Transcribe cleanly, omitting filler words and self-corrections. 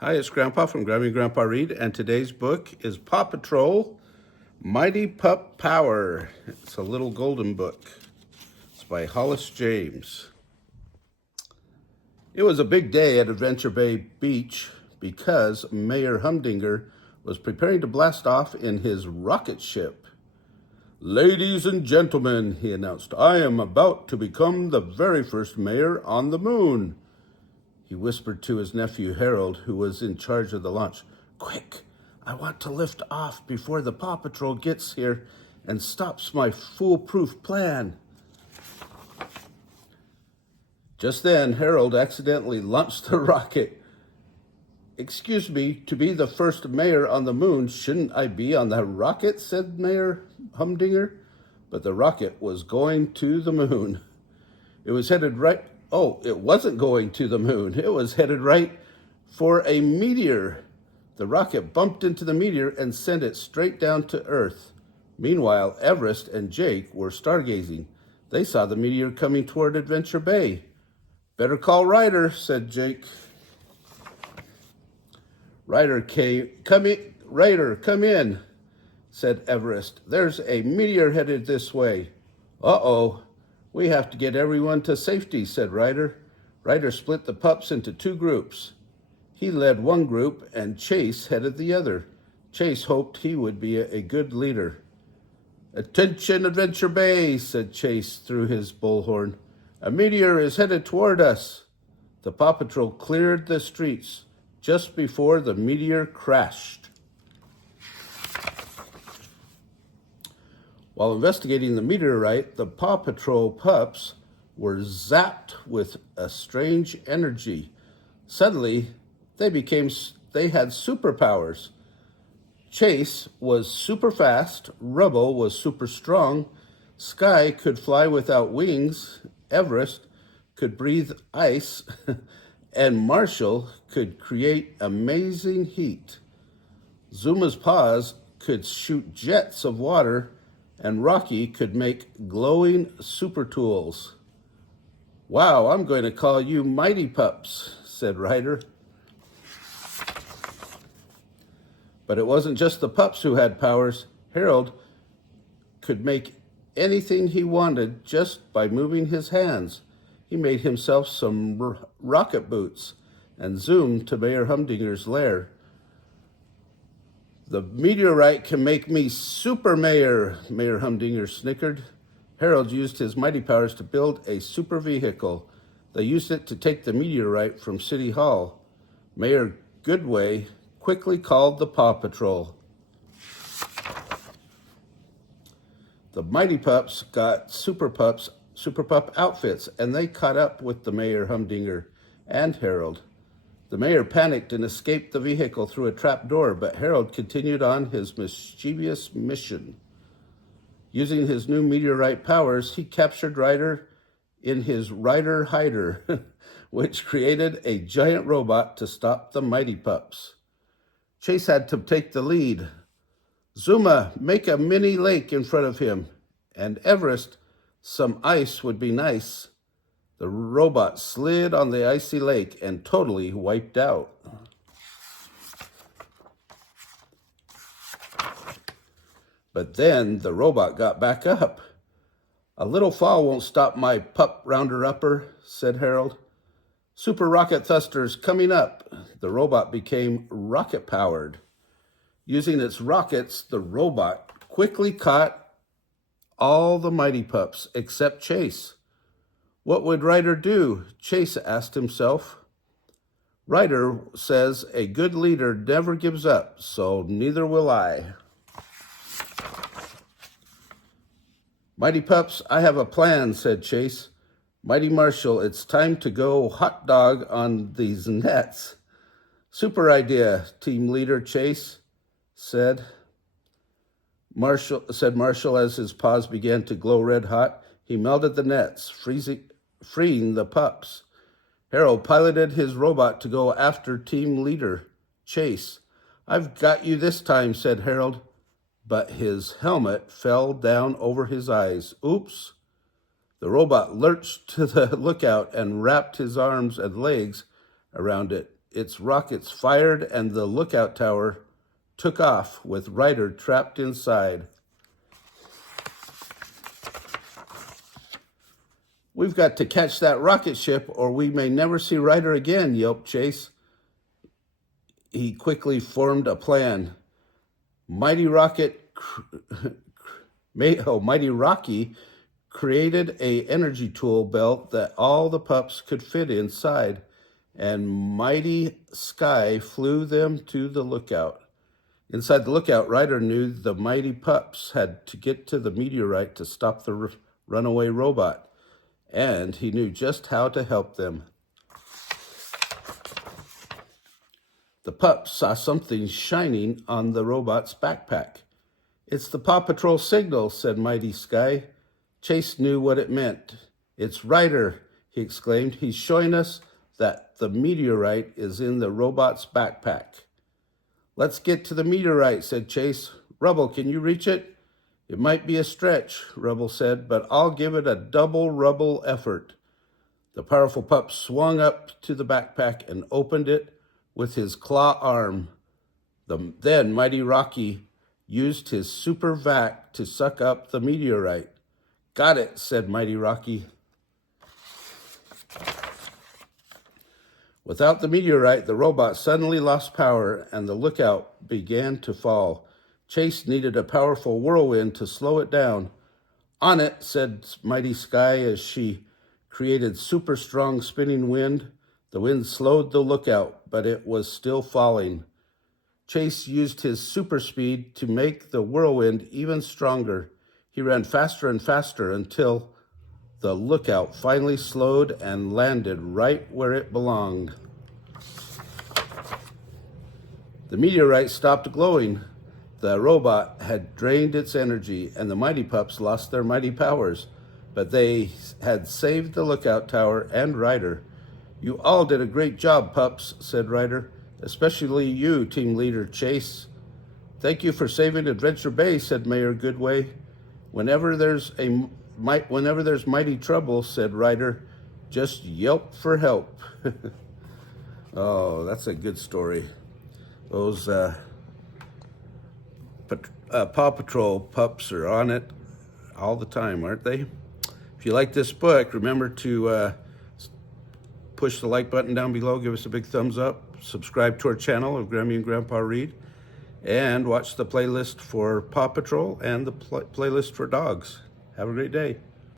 Hi, it's Grandpa from Grammy and Grandpa Read, and today's book is Paw Patrol, Mighty Pup Power. It's a little golden book. It's by Hollis James. It was a big day at Adventure Bay Beach because Mayor Humdinger was preparing to blast off in his rocket ship. "Ladies and gentlemen," he announced, "I am about to become the very first mayor on the moon." He whispered to his nephew Harold, who was in charge of the launch. "Quick, I want to lift off before the Paw Patrol gets here and stops my foolproof plan." Just then, Harold accidentally launched the rocket. "Excuse me, to be the first mayor on the moon, shouldn't I be on the rocket?" said Mayor Humdinger. But the rocket was going to the moon. It was headed right... Oh, it wasn't going to the moon. It was headed right for a meteor. The rocket bumped into the meteor and sent it straight down to Earth. Meanwhile, Everest and Jake were stargazing. They saw the meteor coming toward Adventure Bay. "Better call Ryder," said Jake. Ryder, come in, said Everest. "There's a meteor headed this way." "Uh-oh. We have to get everyone to safety," said Ryder. Ryder split the pups into two groups. He led one group and Chase headed the other. Chase hoped he would be a good leader. "Attention, Adventure Bay," said Chase through his bullhorn. "A meteor is headed toward us." The Paw Patrol cleared the streets just before the meteor crashed. While investigating the meteorite, the Paw Patrol pups were zapped with a strange energy. Suddenly, they had superpowers. Chase was super fast, Rubble was super strong, Sky could fly without wings, Everest could breathe ice, and Marshall could create amazing heat. Zuma's paws could shoot jets of water, and Rocky could make glowing super tools. "Wow, I'm going to call you Mighty Pups," said Ryder. But it wasn't just the pups who had powers. Harold could make anything he wanted just by moving his hands. He made himself some rocket boots and zoomed to Mayor Humdinger's lair. "The meteorite can make me super mayor," Mayor Humdinger snickered. Harold used his mighty powers to build a super vehicle. They used it to take the meteorite from City Hall. Mayor Goodway quickly called the Paw Patrol. The Mighty Pups got Super Pup outfits, and they caught up with the Mayor Humdinger and Harold. The mayor panicked and escaped the vehicle through a trap door, but Harold continued on his mischievous mission. Using his new meteorite powers, he captured Ryder in his Ryder Hider, which created a giant robot to stop the Mighty Pups. Chase had to take the lead. "Zuma, make a mini lake in front of him." And Everest, "Some ice would be nice." The robot slid on the icy lake and totally wiped out. But then the robot got back up. "A little fall won't stop my pup rounder-upper," said Harold. "Super rocket thrusters coming up." The robot became rocket-powered. Using its rockets, the robot quickly caught all the Mighty Pups except Chase. What would Ryder do? Chase asked himself. Ryder says a good leader never gives up, so neither will I. "Mighty Pups, I have a plan," said Chase. "Mighty Marshall, it's time to go hot dog on these nets." "Super idea," team leader Chase said. Marshall as his paws began to glow red hot. He melted the nets, freeing the pups. Harold piloted his robot to go after team leader Chase. "I've got you this time," said Harold, but his helmet fell down over his eyes. Oops. The robot lurched to the lookout and wrapped his arms and legs around it. its rockets fired and the lookout tower took off with Ryder trapped inside. "We've got to catch that rocket ship or we may never see Ryder again," yelped Chase. He quickly formed a plan. Mighty Rocky created a energy tool belt that all the pups could fit inside, and Mighty Sky flew them to the lookout. Inside the lookout, Ryder knew the mighty pups had to get to the meteorite to stop the runaway robot, and he knew just how to help them. The pups saw something shining on the robot's backpack. "It's the Paw Patrol signal," said Mighty Sky. Chase knew what it meant. "It's Ryder," he exclaimed. "He's showing us that the meteorite is in the robot's backpack." "Let's get to the meteorite," said Chase. "Rubble, can you reach it?" "It might be a stretch," Rubble said, "but I'll give it a double Rubble effort." The powerful pup swung up to the backpack and opened it with his claw arm. Then Mighty Rocky used his super vac to suck up the meteorite. "Got it," said Mighty Rocky. Without the meteorite, the robot suddenly lost power and the lookout began to fall. Chase needed a powerful whirlwind to slow it down. "On it," said Mighty Sky as she created super strong spinning wind. The wind slowed the lookout, but it was still falling. Chase used his super speed to make the whirlwind even stronger. He ran faster and faster until the lookout finally slowed and landed right where it belonged. The meteorite stopped glowing. The robot had drained its energy, and the mighty pups lost their mighty powers, but they had saved the lookout tower and Ryder. "You all did a great job, pups," said Ryder. "Especially you, team leader Chase." "Thank you for saving Adventure Bay," said Mayor Goodway. Whenever there's mighty trouble," said Ryder, "just yelp for help." Oh, that's a good story. Those Paw Patrol pups are on it all the time, aren't they? If you like this book, remember to push the like button down below, give us a big thumbs up, subscribe to our channel of Grammy and Grandpa Read, and watch the playlist for Paw Patrol and the playlist for dogs. Have a great day.